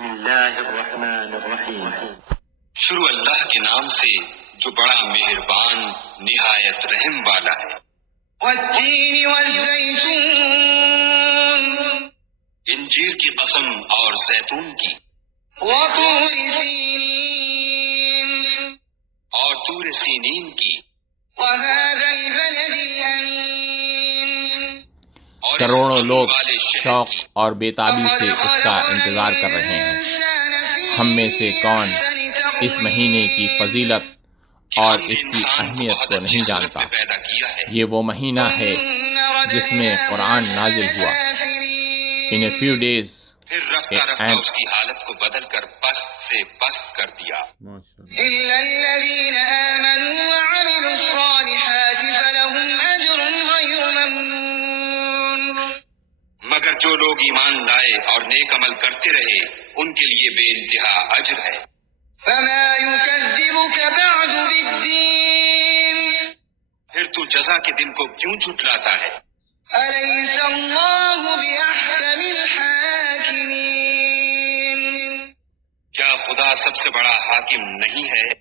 بسم اللہ الرحمن الرحیم۔ شروع اللہ کے نام سے جو بڑا مہربان نہایت رحم والا ہے۔ والتین والزیتون، انجیر کی قسم اور زیتون کی، وطور سینین، اور طور سینین کی، وهذا البلد الأمین، اور کروڑوں لوگ والے شہر شوق کی۔ اور بےتابی سے اس کا انتظار کر رہے ہیں۔ ہم میں سے کون اس مہینے کی فضیلت اور اس کی اہمیت کو نہیں جانتا؟ پیدا کیا ہے۔ یہ وہ مہینہ ہے جس میں قرآن نازل ہوا۔ In a few days پھر رفتہ رفتہ and اس کی حالت کو بدل کر پست سے پست کر دیا۔ إلا الذين آمنوا وعملوا الصالحات فلهم أجر غير ممنون، مگر جو لوگ ایمان لائے اور نیک عمل کرتے رہے ان کے لیے بے انتہا اجر ہے۔ فما يكذبك بعد بالدين، پھر تو جزا کے دن کو کیوں جھٹلاتا ہے؟ أليس الله بأحكم الحاكمين، کیا خدا سب سے بڑا حاکم نہیں ہے؟